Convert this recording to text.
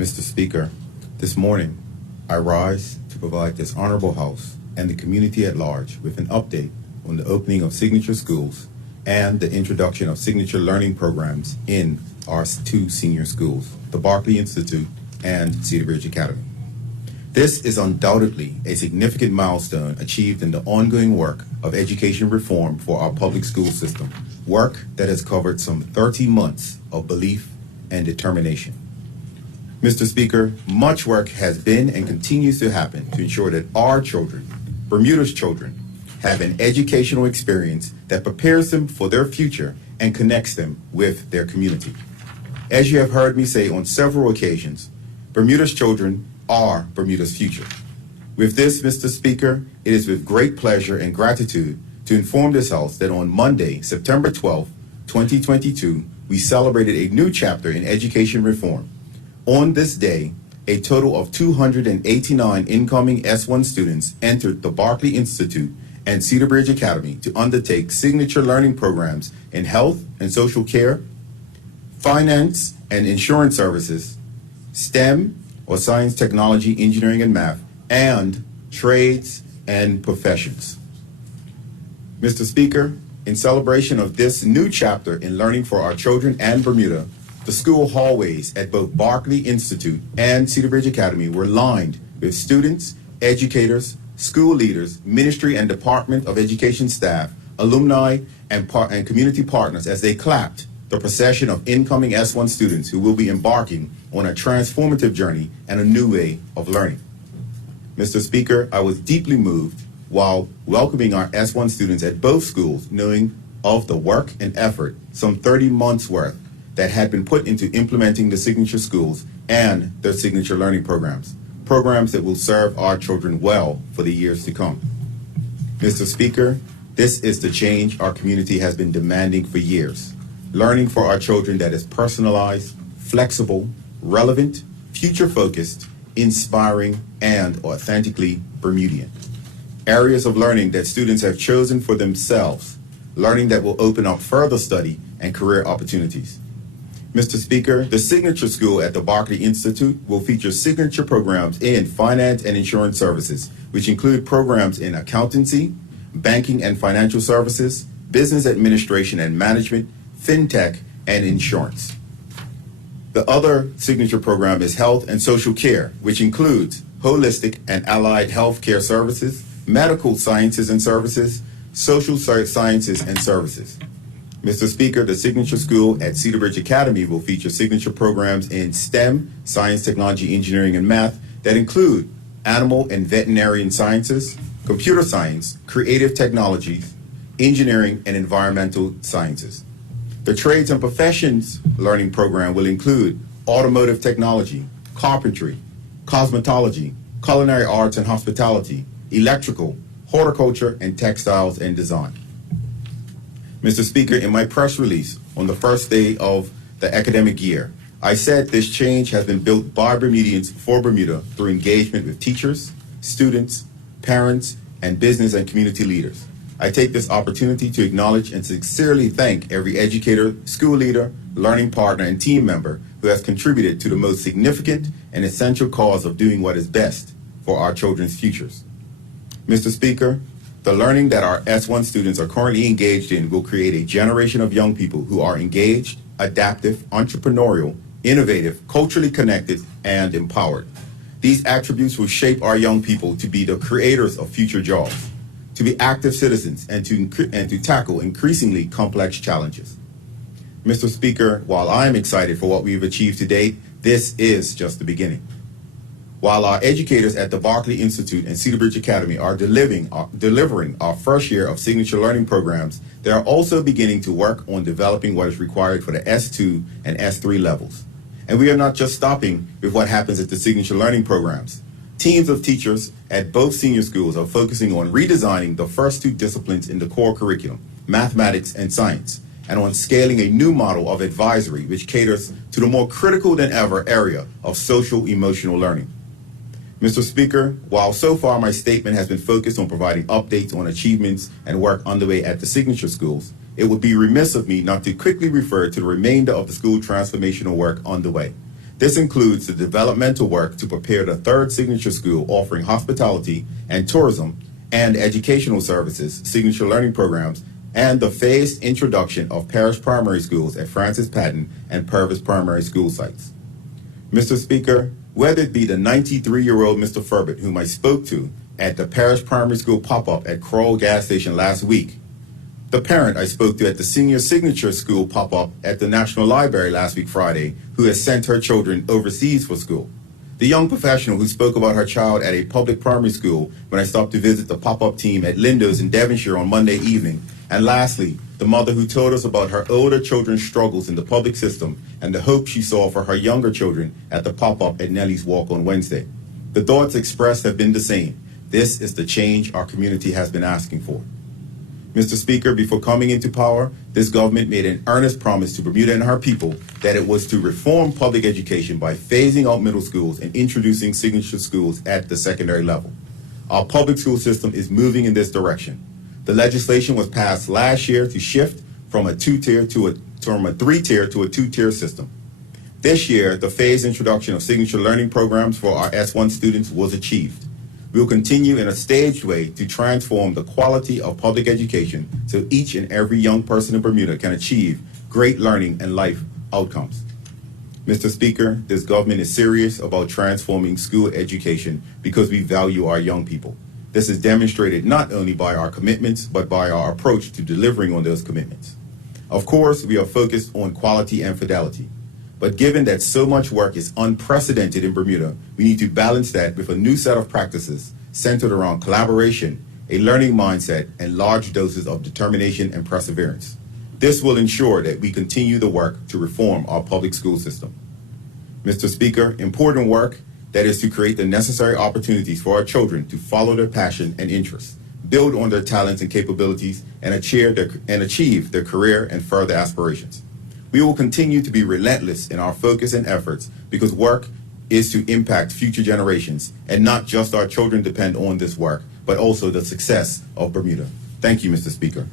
Mr. Speaker, this morning I rise to provide this honorable House and the community at large with an update on the opening of signature schools and the introduction of signature learning programs in our two senior schools, the Barclay Institute and Cedar Ridge Academy. This is undoubtedly a significant milestone achieved in the ongoing work of education reform for our public school system, work that has covered some 30 months of belief and determination. Mr. Speaker, much work has been and continues to happen to ensure that our children, Bermuda's children, have an educational experience that prepares them for their future and connects them with their community. As you have heard me say on several occasions, Bermuda's children are Bermuda's future. With this, Mr. Speaker, it is with great pleasure and gratitude to inform this House that on Monday, September 12, 2022, we celebrated a new chapter in education reform. On this day, a total of 289 incoming S1 students entered the Barclay Institute and Cedar Ridge Academy to undertake signature learning programs in health and social care, finance and insurance services, STEM or science, technology, engineering, and math, and trades and professions. Mr. Speaker, in celebration of this new chapter in learning for our children and Bermuda, the school hallways at both Barclay Institute and Cedar Ridge Academy were lined with students, educators, school leaders, ministry and Department of Education staff, alumni, and community partners as they clapped the procession of incoming S1 students who will be embarking on a transformative journey and a new way of learning. Mr. Speaker, I was deeply moved while welcoming our S1 students at both schools, knowing of the work and effort, some 30 months worth, that had been put into implementing the signature schools and their signature learning programs that will serve our children well for the years to come. Mr. Speaker, this is the change our community has been demanding for years. Learning for our children that is personalized, flexible, relevant, future-focused, inspiring, and authentically Bermudian. Areas of learning that students have chosen for themselves, learning that will open up further study and career opportunities. Mr. Speaker, the Signature School at the Barclay Institute will feature signature programs in finance and insurance services, which include programs in accountancy, banking and financial services, business administration and management, fintech, and insurance. The other signature program is health and social care, which includes holistic and allied health care services, medical sciences and services, social sciences and services. Mr. Speaker, the Signature School at Cedar Ridge Academy will feature signature programs in STEM, science, technology, engineering, and math that include animal and veterinarian sciences, computer science, creative technologies, engineering, and environmental sciences. The Trades and Professions Learning Program will include automotive technology, carpentry, cosmetology, culinary arts and hospitality, electrical, horticulture, and textiles and design. Mr. Speaker, in my press release on the first day of the academic year, I said this change has been built by Bermudians for Bermuda through engagement with teachers, students, parents, and business and community leaders. I take this opportunity to acknowledge and sincerely thank every educator, school leader, learning partner, and team member who has contributed to the most significant and essential cause of doing what is best for our children's futures. Mr. Speaker, the learning that our S1 students are currently engaged in will create a generation of young people who are engaged, adaptive, entrepreneurial, innovative, culturally connected, and empowered. These attributes will shape our young people to be the creators of future jobs, to be active citizens, and to tackle increasingly complex challenges. Mr. Speaker, while I am excited for what we have achieved to date, this is just the beginning. While our educators at the Barclay Institute and Cedar Ridge Academy are delivering our first year of signature learning programs, they are also beginning to work on developing what is required for the S2 and S3 levels. And we are not just stopping with what happens at the signature learning programs. Teams of teachers at both senior schools are focusing on redesigning the first two disciplines in the core curriculum, mathematics and science, and on scaling a new model of advisory which caters to the more critical than ever area of social emotional learning. Mr. Speaker, while so far my statement has been focused on providing updates on achievements and work underway at the signature schools, it would be remiss of me not to quickly refer to the remainder of the school transformational work underway. This includes the developmental work to prepare the third signature school offering hospitality and tourism and educational services, signature learning programs, and the phased introduction of parish primary schools at Francis Patton and Purvis primary school sites. Mr. Speaker, whether it be the 93-year-old Mr. Furbett, whom I spoke to at the parish primary school pop-up at Kroll gas station last week, the parent I spoke to at the senior signature school pop-up at the National Library last week Friday, who has sent her children overseas for school, the young professional who spoke about her child at a public primary school when I stopped to visit the pop-up team at Lindo's in Devonshire on Monday evening, and lastly, the mother who told us about her older children's struggles in the public system and the hope she saw for her younger children at the pop-up at Nellie's Walk on Wednesday. The thoughts expressed have been the same. This is the change our community has been asking for. Mr. Speaker, before coming into power, this government made an earnest promise to Bermuda and her people that it was to reform public education by phasing out middle schools and introducing signature schools at the secondary level. Our public school system is moving in this direction. The legislation was passed last year to shift from a three-tier to a two-tier system. This year, the phased introduction of signature learning programs for our S1 students was achieved. We will continue in a staged way to transform the quality of public education so each and every young person in Bermuda can achieve great learning and life outcomes. Mr. Speaker, this government is serious about transforming school education because we value our young people. This is demonstrated not only by our commitments, but by our approach to delivering on those commitments. Of course, we are focused on quality and fidelity. But given that so much work is unprecedented in Bermuda, we need to balance that with a new set of practices centered around collaboration, a learning mindset, and large doses of determination and perseverance. This will ensure that we continue the work to reform our public school system. Mr. Speaker, important work that is to create the necessary opportunities for our children to follow their passion and interests, build on their talents and capabilities, and achieve their career and further aspirations. We will continue to be relentless in our focus and efforts because work is to impact future generations, and not just our children depend on this work, but also the success of Bermuda. Thank you, Mr. Speaker.